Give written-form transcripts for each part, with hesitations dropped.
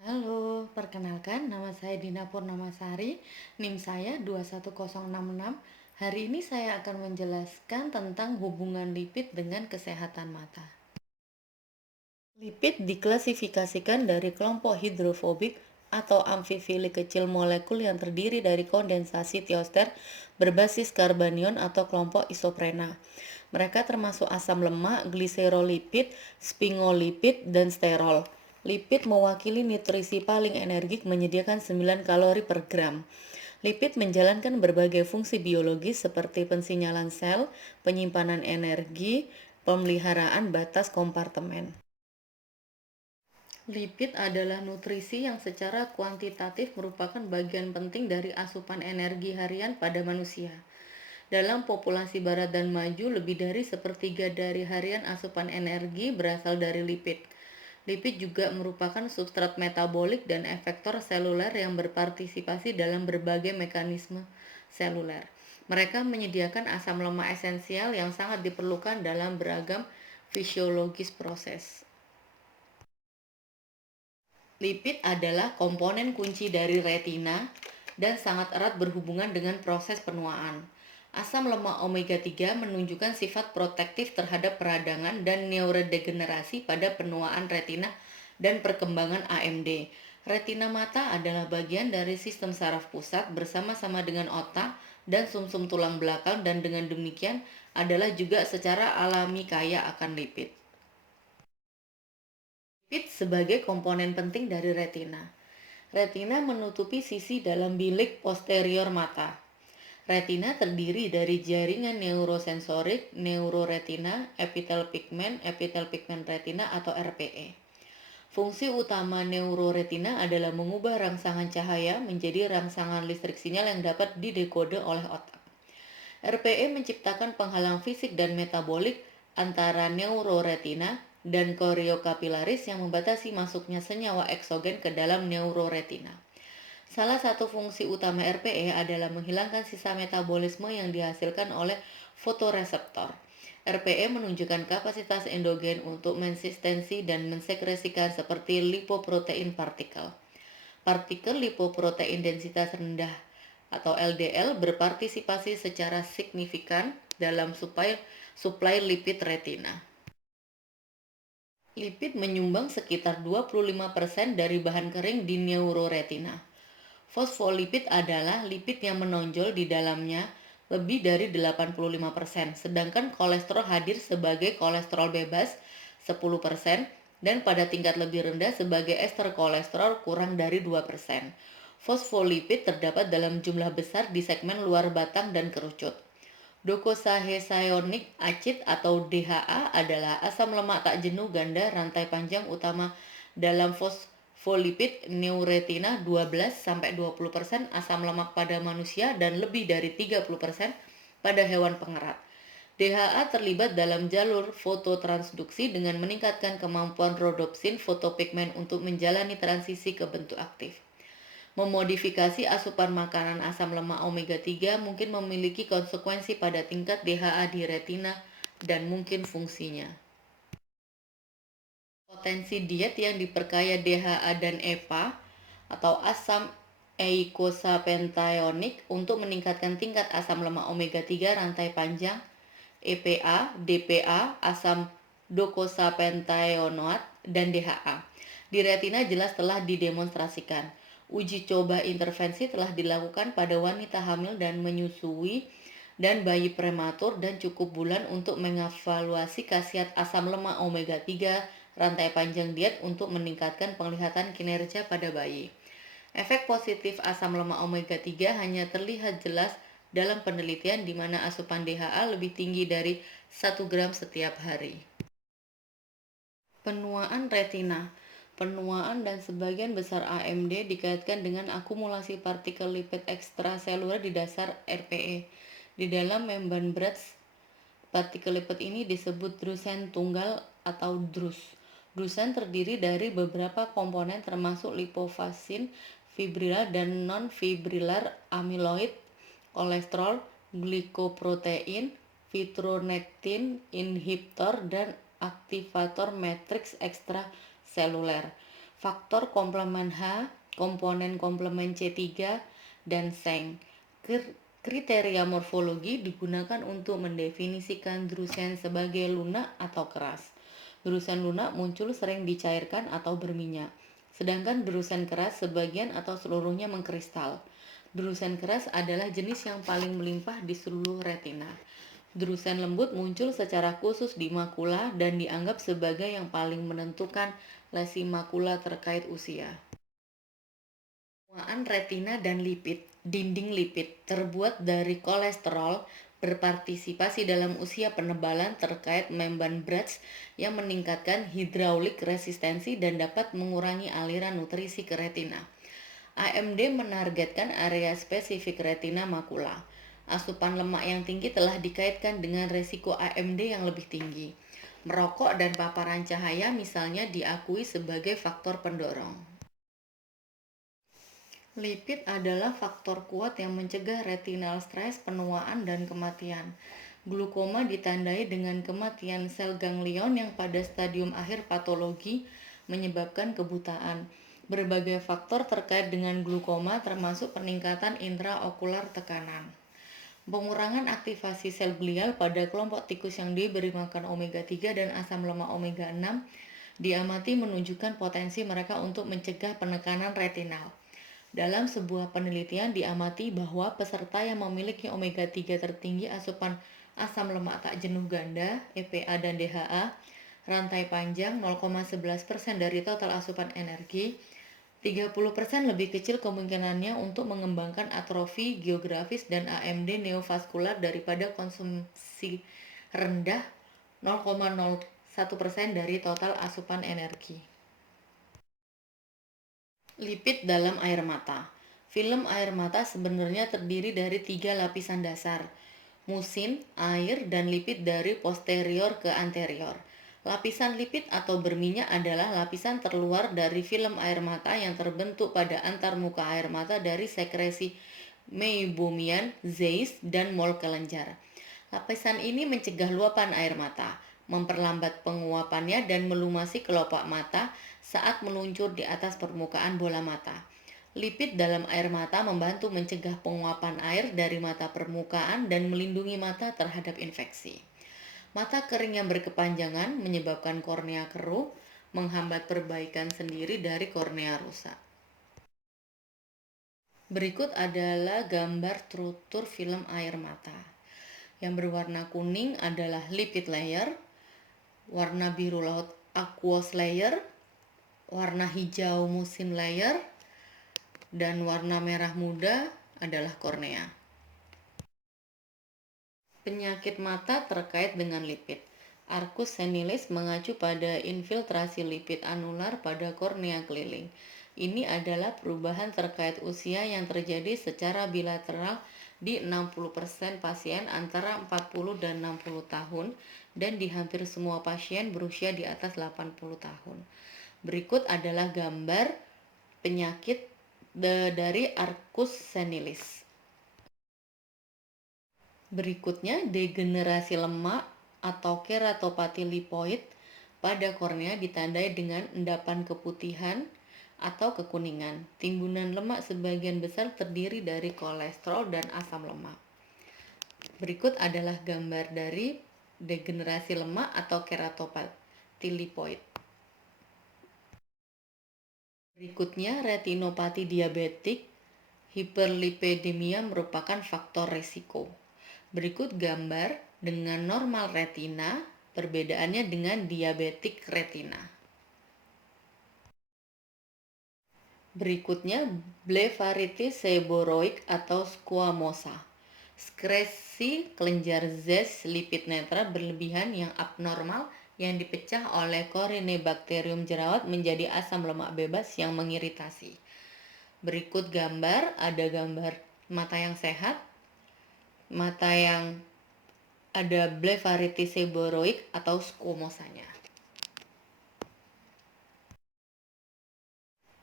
Halo, perkenalkan nama saya Dina Purnamasari, NIM saya 21066. Hari ini saya akan menjelaskan tentang hubungan lipid dengan kesehatan mata. Lipid diklasifikasikan dari kelompok hidrofobik atau amfifilik kecil molekul yang terdiri dari kondensasi tioster berbasis karbanion atau kelompok isoprena. Mereka termasuk asam lemak, gliserolipid, sphingolipid, dan sterol. Lipid mewakili nutrisi paling energik, menyediakan 9 kalori per gram. Lipid menjalankan berbagai fungsi biologis seperti pensinyalan sel, penyimpanan energi, pemeliharaan batas kompartemen. Lipid adalah nutrisi yang secara kuantitatif merupakan bagian penting dari asupan energi harian pada manusia. Dalam populasi barat dan maju, lebih dari sepertiga dari harian asupan energi berasal dari lipid. Lipid juga merupakan substrat metabolik dan efektor seluler yang berpartisipasi dalam berbagai mekanisme seluler. Mereka menyediakan asam lemak esensial yang sangat diperlukan dalam beragam fisiologis proses. Lipid adalah komponen kunci dari retina dan sangat erat berhubungan dengan proses penuaan. Asam lemak omega 3 menunjukkan sifat protektif terhadap peradangan dan neurodegenerasi pada penuaan retina dan perkembangan AMD. Retina mata adalah bagian dari sistem saraf pusat bersama-sama dengan otak dan sumsum tulang belakang, dan dengan demikian adalah juga secara alami kaya akan lipid. Lipid sebagai komponen penting dari retina. Retina menutupi sisi dalam bilik posterior mata. Retina terdiri dari jaringan neurosensorik, neuroretina, epitel pigmen retina atau RPE. Fungsi utama neuroretina adalah mengubah rangsangan cahaya menjadi rangsangan listrik sinyal yang dapat didekode oleh otak. RPE menciptakan penghalang fisik dan metabolik antara neuroretina dan koriokapilaris yang membatasi masuknya senyawa eksogen ke dalam neuroretina. Salah satu fungsi utama RPE adalah menghilangkan sisa metabolisme yang dihasilkan oleh fotoreseptor. RPE menunjukkan kapasitas endogen untuk mensistensi dan mensekresikan seperti lipoprotein partikel. Partikel lipoprotein densitas rendah atau LDL berpartisipasi secara signifikan dalam suplai lipid retina. Lipid menyumbang sekitar 25% dari bahan kering di neuroretina. Fosfolipid adalah lipid yang menonjol di dalamnya lebih dari 85%, sedangkan kolesterol hadir sebagai kolesterol bebas 10% dan pada tingkat lebih rendah sebagai ester kolesterol kurang dari 2%. Fosfolipid terdapat dalam jumlah besar di segmen luar batang dan kerucut. Docosahexaenoic acid atau DHA adalah asam lemak tak jenuh ganda rantai panjang utama dalam fosfolipid neuretina. 12-20% asam lemak pada manusia dan lebih dari 30% pada hewan pengerat. DHA terlibat dalam jalur fototransduksi dengan meningkatkan kemampuan rodopsin fotopigmen untuk menjalani transisi ke bentuk aktif. Memodifikasi asupan makanan asam lemak omega 3 mungkin memiliki konsekuensi pada tingkat DHA di retina dan mungkin fungsinya. Potensi diet yang diperkaya DHA dan EPA atau asam eicosapentaenoic untuk meningkatkan tingkat asam lemak omega 3 rantai panjang, EPA, DPA, asam docosapentaenoate, dan DHA. Di retina jelas telah didemonstrasikan. Uji coba intervensi telah dilakukan pada wanita hamil dan menyusui dan bayi prematur dan cukup bulan untuk mengevaluasi khasiat asam lemak omega 3 rantai panjang diet untuk meningkatkan penglihatan kinerja pada bayi. Efek positif asam lemak omega 3 hanya terlihat jelas dalam penelitian di mana asupan DHA lebih tinggi dari 1 gram setiap hari. Penuaan retina. Penuaan dan sebagian besar AMD dikaitkan dengan akumulasi partikel lipid ekstraseluler di dasar RPE. Di dalam membran berat, partikel lipid ini disebut drusen tunggal atau drus. Drusen terdiri dari beberapa komponen termasuk lipofasin, fibrilar dan non-fibrilar amyloid, kolesterol, glikoprotein, fibronektin inhibitor, dan aktivator matriks ekstraseluler. faktor komplement H, komponen komplement C3, dan seng. Kriteria morfologi digunakan untuk mendefinisikan drusen sebagai lunak atau keras. Drusen lunak muncul sering dicairkan atau berminyak, sedangkan drusen keras sebagian atau seluruhnya mengkristal. Drusen keras adalah jenis yang paling melimpah di seluruh retina. Drusen lembut muncul secara khusus di makula dan dianggap sebagai yang paling menentukan lesi makula terkait usia. Penuaan retina dan lipid. Dinding lipid terbuat dari kolesterol berpartisipasi dalam usia penebalan terkait membran Bruch's yang meningkatkan hidraulik resistensi dan dapat mengurangi aliran nutrisi ke retina. AMD menargetkan area spesifik retina makula. Asupan lemak yang tinggi telah dikaitkan dengan resiko AMD yang lebih tinggi. Merokok dan paparan cahaya misalnya diakui sebagai faktor pendorong. Lipid adalah faktor kuat yang mencegah retinal stres, penuaan, dan kematian. Glukoma ditandai dengan kematian sel ganglion yang pada stadium akhir patologi menyebabkan kebutaan. Berbagai faktor terkait dengan glukoma termasuk peningkatan intraokular tekanan. Pengurangan aktivasi sel glial pada kelompok tikus yang diberi makan omega 3 dan asam lemak omega 6 diamati menunjukkan potensi mereka untuk mencegah penekanan retinal. Dalam sebuah penelitian diamati bahwa peserta yang memiliki omega 3 tertinggi asupan asam lemak tak jenuh ganda, EPA dan DHA, rantai panjang 0,11% dari total asupan energi, 30% lebih kecil kemungkinannya untuk mengembangkan atrofi geografis dan AMD neovaskular daripada konsumsi rendah 0,01% dari total asupan energi. Lipid dalam air mata. Film air mata sebenarnya terdiri dari 3 lapisan dasar, musin, air, dan lipid dari posterior ke anterior. Lapisan lipid atau berminyak adalah lapisan terluar dari film air mata yang terbentuk pada antarmuka air mata dari sekresi meibomian, Zeiss, dan mol kelenjar. Lapisan ini mencegah luapan air mata, memperlambat penguapannya, dan melumasi kelopak mata saat meluncur di atas permukaan bola mata. Lipid dalam air mata membantu mencegah penguapan air dari mata permukaan dan melindungi mata terhadap infeksi. Mata kering yang berkepanjangan menyebabkan kornea keruh, menghambat perbaikan sendiri dari kornea rusak. Berikut adalah gambar struktur film air mata. Yang berwarna kuning adalah lipid layer, warna biru laut aqueous layer, warna hijau musin layer, dan warna merah muda adalah kornea. Penyakit mata terkait dengan lipid. Arcus senilis mengacu pada infiltrasi lipid anular pada kornea keliling. Ini adalah perubahan terkait usia yang terjadi secara bilateral di 60% pasien antara 40 dan 60 tahun dan di hampir semua pasien berusia di atas 80 tahun. Berikut adalah gambar penyakit dari Arcus senilis. Berikutnya degenerasi lemak atau keratopati lipoid pada kornea ditandai dengan endapan keputihan atau kekuningan. Timbunan lemak sebagian besar terdiri dari kolesterol dan asam lemak. Berikut adalah gambar dari degenerasi lemak atau keratopati lipoid. Berikutnya, retinopati diabetik, hiperlipidemia merupakan faktor risiko. Berikut gambar dengan normal retina, perbedaannya dengan diabetik retina. Berikutnya, blefaritis seborrheic atau squamosa. Sekresi kelenjar Zest lipid netra berlebihan yang abnormal yang dipecah oleh Corynebacterium jerawat menjadi asam lemak bebas yang mengiritasi. Berikut gambar, ada gambar mata yang sehat, mata yang ada blefaritis seborrheic atau squamosanya.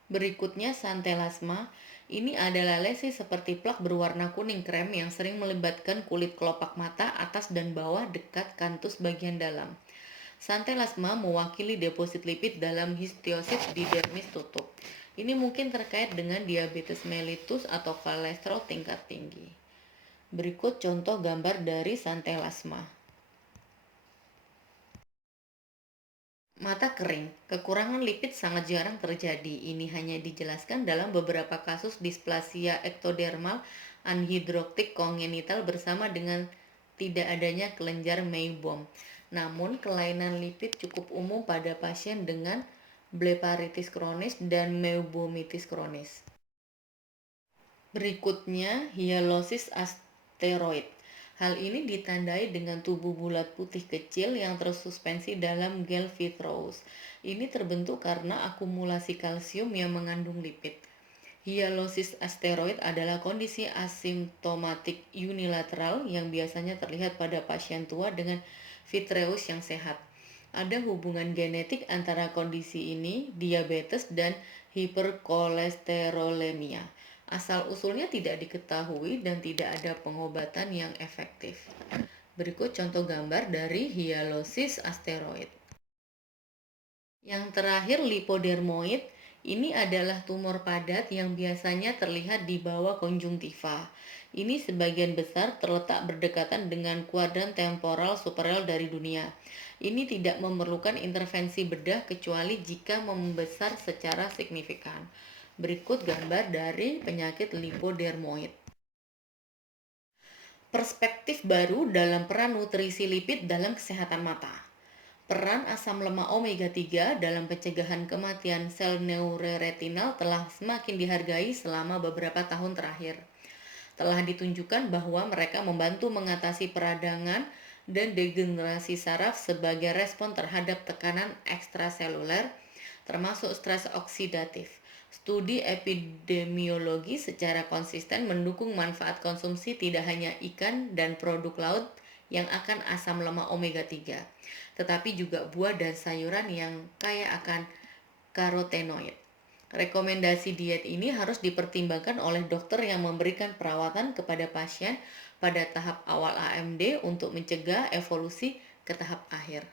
Berikutnya santelasma. Ini adalah lesi seperti plak berwarna kuning krem yang sering melibatkan kulit kelopak mata atas dan bawah dekat kantus bagian dalam. Santelasma mewakili deposit lipid dalam histiosit di dermis tutup. Ini mungkin terkait dengan diabetes mellitus atau kolesterol tingkat tinggi. Berikut contoh gambar dari santelasma. Mata kering, kekurangan lipid sangat jarang terjadi. Ini hanya dijelaskan dalam beberapa kasus displasia ektodermal anhidroktik kongenital bersama dengan tidak adanya kelenjar Meiboom. Namun, kelainan lipid cukup umum pada pasien dengan blepharosis kronis dan meuboomitis kronis. Berikutnya, hyalosis asteroid. Hal ini ditandai dengan tubuh bulat putih kecil yang tersuspensi dalam gel vitreous. Ini terbentuk karena akumulasi kalsium yang mengandung lipid. Hyalosis asteroid adalah kondisi asimptomatik unilateral yang biasanya terlihat pada pasien tua dengan vitreous yang sehat. Ada hubungan genetik antara kondisi ini, diabetes, dan hiperkolesterolemia. Asal-usulnya tidak diketahui dan tidak ada pengobatan yang efektif. Berikut contoh gambar dari hyalosis asteroid. Yang terakhir, lipodermoid. Ini adalah tumor padat yang biasanya terlihat di bawah konjungtiva. Ini sebagian besar terletak berdekatan dengan kuadran temporal superior dari dunia. Ini tidak memerlukan intervensi bedah kecuali jika membesar secara signifikan. Berikut gambar dari penyakit lipodermoid. Perspektif baru dalam peran nutrisi lipid dalam kesehatan mata. Peran asam lemak omega 3 dalam pencegahan kematian sel neuroretinal telah semakin dihargai selama beberapa tahun terakhir. Telah ditunjukkan bahwa mereka membantu mengatasi peradangan dan degenerasi saraf sebagai respon terhadap tekanan ekstraseluler, termasuk stres oksidatif. Studi epidemiologi secara konsisten mendukung manfaat konsumsi tidak hanya ikan dan produk laut yang akan asam lemak omega 3, tetapi juga buah dan sayuran yang kaya akan karotenoid. Rekomendasi diet ini harus dipertimbangkan oleh dokter yang memberikan perawatan kepada pasien pada tahap awal AMD untuk mencegah evolusi ke tahap akhir.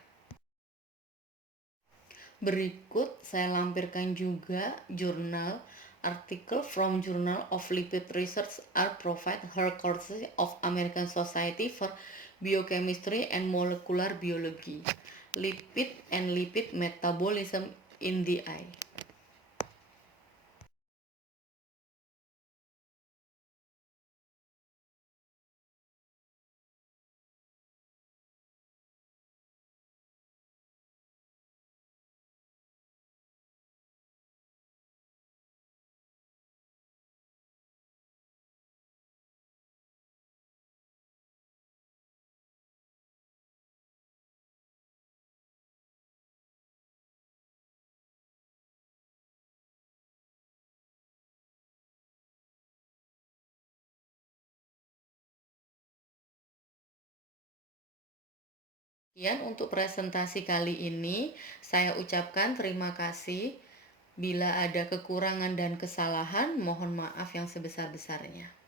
Berikut saya lampirkan juga jurnal artikel from Journal of Lipid Research are provide her courtesy of American Society for Biochemistry and Molecular Biology, Lipid and Lipid Metabolism in the Eye. Sekian untuk presentasi kali ini. Saya ucapkan terima kasih. Bila ada kekurangan dan kesalahan, mohon maaf yang sebesar-besarnya.